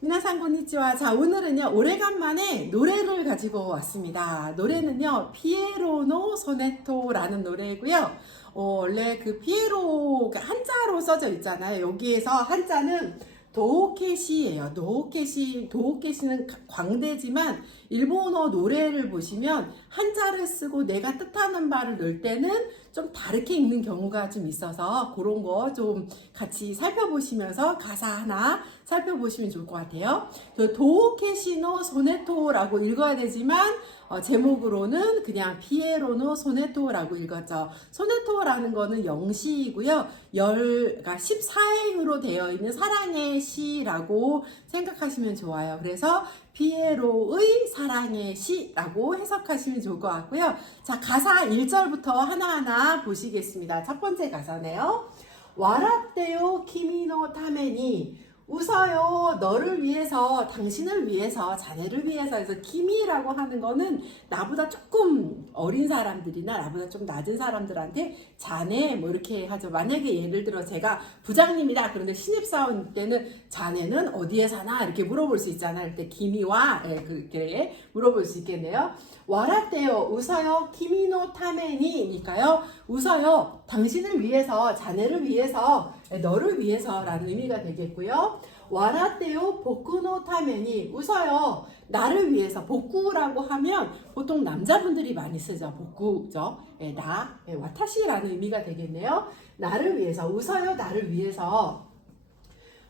미나상 konnichiwa. 자, 오늘은요, 오래간만에 노래를 가지고 왔습니다. 노래는요, 피에로노 소네토라는 노래고요. 어, 원래 그 피에로가 한자로 써져 있잖아요. 여기에서 한자는 도케시예요. 도케시, 도케시는 광대지만 일본어 노래를 보시면 한자를 쓰고 내가 뜻하는 바를 넣을 때는 좀 다르게 읽는 경우가 좀 있어서 그런 거 좀 같이 살펴보시면서 가사 하나 살펴보시면 좋을 것 같아요. 저 도케시노 소네토라고 읽어야 되지만 어, 제목으로는 그냥 피에로노 소네토라고 읽었죠. 소네토라는 거는 영시이고요. 열, 그러니까 14행으로 되어 있는 사랑의 시라고 생각하시면 좋아요. 그래서 피에로의 사랑의 시라고 해석하시면 좋을 것 같고요. 자, 가사 1절부터 하나하나 보시겠습니다. 첫 번째 가사네요. 와라떼요 키미노 타메니 웃어요. 너를 위해서, 당신을 위해서, 자네를 위해서 해서 키미라고 하는 거는 나보다 조금 어린 사람들이나 나보다 좀 낮은 사람들한테 자네 뭐 이렇게 하죠. 만약에 예를 들어 제가 부장님이다. 그런데 신입사원 때는 자네는 어디에 사나 이렇게 물어볼 수 있잖아요. 그때 키미와 예, 그렇게 물어볼 수 있겠네요. 와라떼요. 웃어요. 키미노 타메니니까요. 웃어요. 당신을 위해서, 자네를 위해서, 예, 너를 위해서라는 의미가 되겠고요. 와라떼요. 복구노 타메니. 웃어요. 나를 위해서. 복구라고 하면 보통 남자분들이 많이 쓰죠. 복구죠. 예, 나, 예, 와타시라는 의미가 되겠네요. 나를 위해서. 웃어요. 나를 위해서.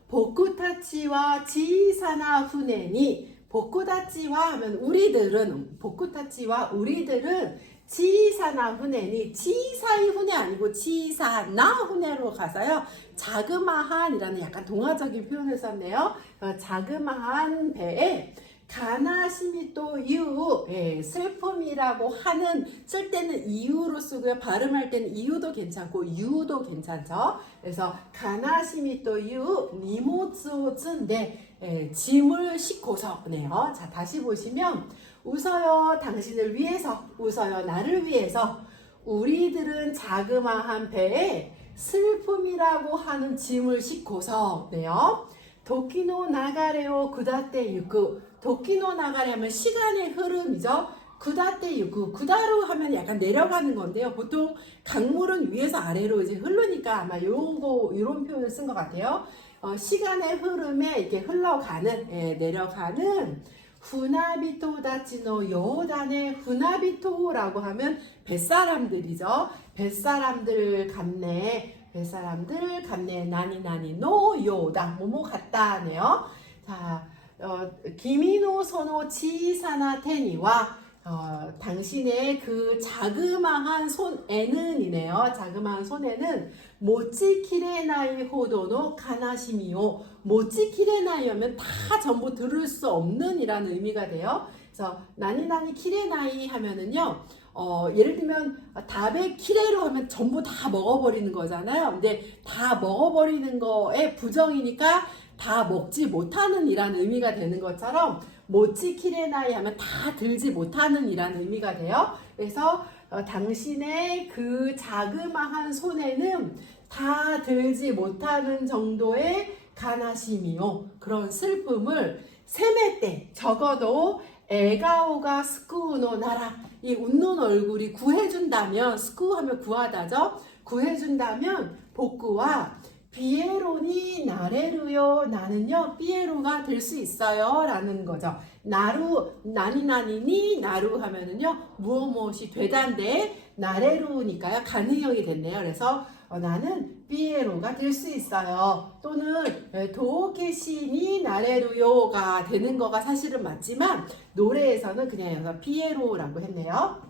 복구타치와 지사나 후네니 복구타치와 하면 우리들은 복구타치와 우리들은 지사나 후네니 지사의 후네 아니고 지사나 후네로 가서요 자그마한이라는 약간 동화적인 표현을 썼네요 어, 자그마한 배에 가나심이 또 이유, 예, 슬픔이라고 하는 쓸 때는 이유로 쓰고요. 발음할 때는 이유도 괜찮고 유도 괜찮죠. 그래서 가나심이 또 이유, 니모츠오츠인데 예, 짐을 싣고서네요. 자 다시 보시면 웃어요 당신을 위해서, 웃어요 나를 위해서. 우리들은 자그마한 배에 슬픔이라고 하는 짐을 싣고서 네요. 도키노 나가레오 구다떼 유쿠 도키노 나가레 하면 시간의 흐름이죠. 구다떼 유쿠 구다로 하면 약간 내려가는 건데요. 보통 강물은 위에서 아래로 이제 흐르니까 아마 요거 이런 표현을 쓴 것 같아요. 어, 시간의 흐름에 이렇게 흘러가는 예, 내려가는 후나비토 다치노 요단의 후나비토라고 하면 뱃사람들이죠. 뱃사람들 같네. 뱃사람들 같네. 나니 나니 노 요다. 뭐뭐 같다네요. 자, 어, 기미노 소노 치사나 테니와 어, 당신의 그 자그마한 손에는이네요. 자그마한 손에는 모찌키레나이 호도노 가나시미오 모찌키레나이 하면 다 전부 들을 수 없는 이라는 의미가 돼요. 그래서 나니나니 키레나이 하면은요. 어, 예를 들면 답에 키레로 하면 전부 다 먹어버리는 거잖아요. 근데 다 먹어버리는 거에 부정이니까 다 먹지 못하는 이라는 의미가 되는 것처럼 모찌 키레나이 하면 다 들지 못하는 이라는 의미가 돼요. 그래서 어, 당신의 그 자그마한 손에는 다 들지 못하는 정도의 가나시미요. 그런 슬픔을 세매 때 적어도 에가오가 스쿠노 나라 이 웃는 얼굴이 구해준다면 스쿠 하면 구하다죠. 구해준다면 복구와 비에로니 나레루요 나는요 비에로가 될 수 있어요 라는 거죠 나루 나니나니니 나루 하면은요 무엇 무엇이 되단데 나레루니까요 가능형이 됐네요 그래서 어, 나는 비에로가 될 수 있어요 또는 에, 도케시니 나레루요가 되는 거가 사실은 맞지만 노래에서는 그냥 여기서 피에로라고 했네요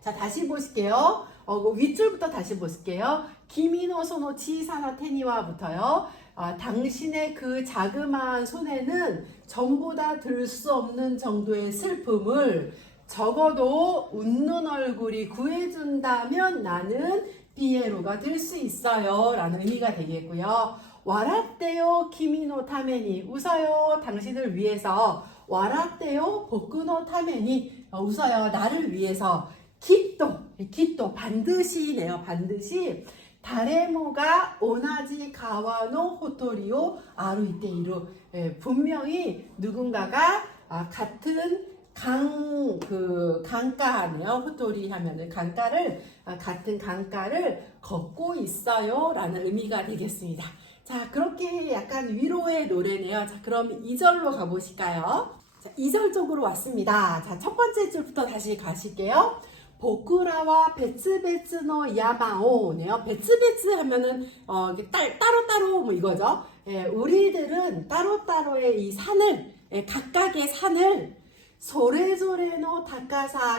자 다시 보실게요 어, 그 윗줄부터 다시 보실게요. 기미노 소노 치 사나 테니와부터요. 아, 당신의 그 자그마한 손에는 전부 다들 수 없는 정도의 슬픔을 적어도 웃는 얼굴이 구해준다면 나는 피에로가 될 수 있어요. 라는 의미가 되겠고요. 와라떼요 키미노 타메니. 웃어요 당신을 위해서. 와라떼요 복구노 타메니. 어, 웃어요 나를 위해서. 기또 기또 반드시네요 반드시. 다레모가 오나지 가와노 호토리오 아루이테이루. 예, 분명히 누군가가 아, 같은 강, 그, 강가네요. 호토리 하면은 강가를, 아, 같은 강가를 걷고 있어요. 라는 의미가 되겠습니다. 자, 그렇게 약간 위로의 노래네요. 자, 그럼 2절로 가보실까요? 자, 2절 쪽으로 왔습니다. 자, 첫 번째 줄부터 다시 가실게요. 보쿠라와 베츠베츠노 야마오네요. 베츠베츠 하면은 어 따, 따로따로 뭐 이거죠. 예, 우리들은 따로따로의 이 산을 예, 각각의 산을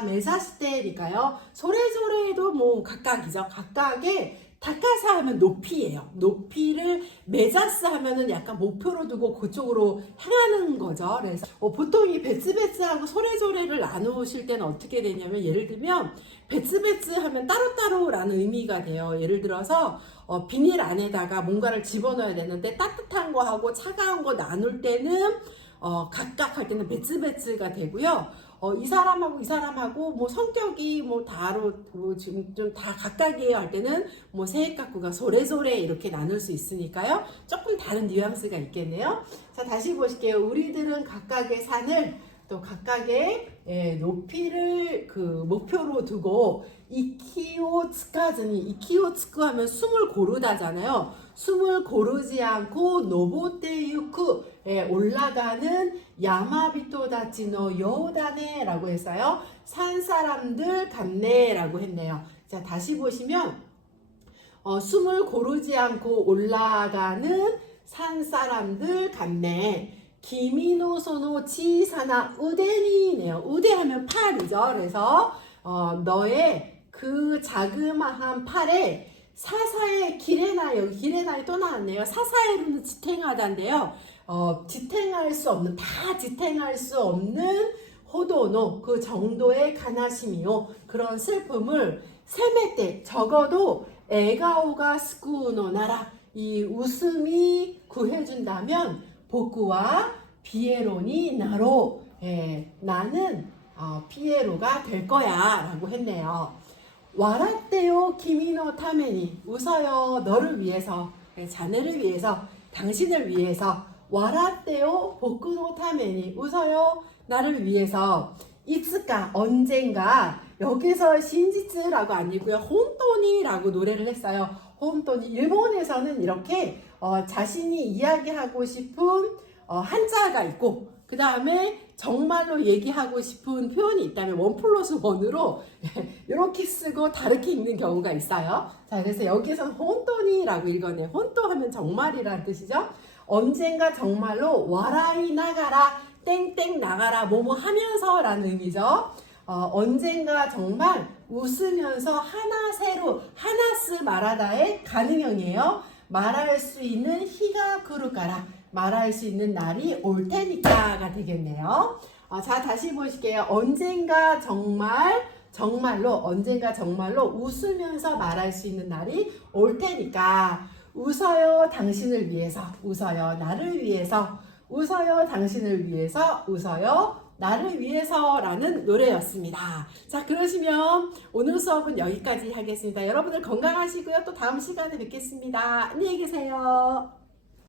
메사시테니까요. 소레소레도 뭐 각각이죠. 각각의 다카사 하면 높이예요. 높이를 메자스 하면은 약간 목표로 두고 그쪽으로 향하는 거죠. 그래서 어, 보통 이 베츠베츠하고 소레소레를 나누실 때는 어떻게 되냐면 예를 들면 베츠베츠 하면 따로따로라는 의미가 돼요. 예를 들어서 어, 비닐 안에다가 뭔가를 집어넣어야 되는데 따뜻한 거하고 차가운 거 나눌 때는 어, 각각 할 때는 베츠베츠가 되고요. 어, 이 사람하고 이 사람하고 뭐 성격이 뭐 다로 뭐 지금 좀 다 각각이에요 할 때는 뭐 세액가꾸가 소래소래 이렇게 나눌 수 있으니까요. 조금 다른 뉘앙스가 있겠네요. 자 다시 보실게요. 우리들은 각각의 산을 또 각각의 예, 높이를 그 목표로 두고 이키오 츠카즈니 이키오츠쿠 하면 숨을 고르다잖아요. 숨을 고르지 않고 노보테유쿠 예, 올라가는 야마비토다치노 요다네라고 했어요. 산 사람들 같네라고 했네요. 자 다시 보시면 어, 숨을 고르지 않고 올라가는 산 사람들 같네. 기미노소노 치사나 우데니네요. 우대하면 팔이죠. 그래서 어, 너의 그 자그마한 팔에 사사의 기레나 여기 기레나이 또 나왔네요. 사사의로는 지탱하다인데요. 어, 지탱할 수 없는 다 지탱할 수 없는 호도노 그 정도의 가나심이요 그런 슬픔을 세메 때 적어도 에가오가 스쿠노 나라 이 웃음이 구해준다면 복구와 비에로니 나로. 예, 나는 어, 피에로가 될 거야 라고 했네요. 와라떼요 키미노 타메니. 웃어요 너를 위해서. 예, 자네를 위해서 당신을 위해서. 와라떼요 복구노 타메니. 웃어요 나를 위해서. 이츠까 언젠가 여기서 신지츠라고 아니고요 혼돈이라고 노래를 했어요 혼돈이 일본에서는 이렇게 어, 자신이 이야기하고 싶은 어, 한자가 있고 그 다음에 정말로 얘기하고 싶은 표현이 있다면 원 플러스 원으로 이렇게 쓰고 다르게 읽는 경우가 있어요. 자, 그래서 여기서는 혼돈이라고 읽었네요. 혼돈 하면 정말이라는 뜻이죠. 언젠가 정말로 와라이 나가라, 땡땡 나가라, 뭐뭐 하면서라는 의미죠. 어, 언젠가 정말 웃으면서 하나 새로, 하나스 말하다의 가능형이에요. 말할 수 있는 희가 그루가라. 말할 수 있는 날이 올 테니까가 되겠네요. 어, 자, 다시 보실게요. 언젠가 정말, 정말로, 언젠가 정말로 웃으면서 말할 수 있는 날이 올 테니까. 웃어요, 당신을 위해서. 웃어요, 나를 위해서. 웃어요, 당신을 위해서. 웃어요, 나를 위해서라는 노래였습니다. 자, 그러시면 오늘 수업은 여기까지 하겠습니다. 여러분들 건강하시고요. 또 다음 시간에 뵙겠습니다. 안녕히 계세요.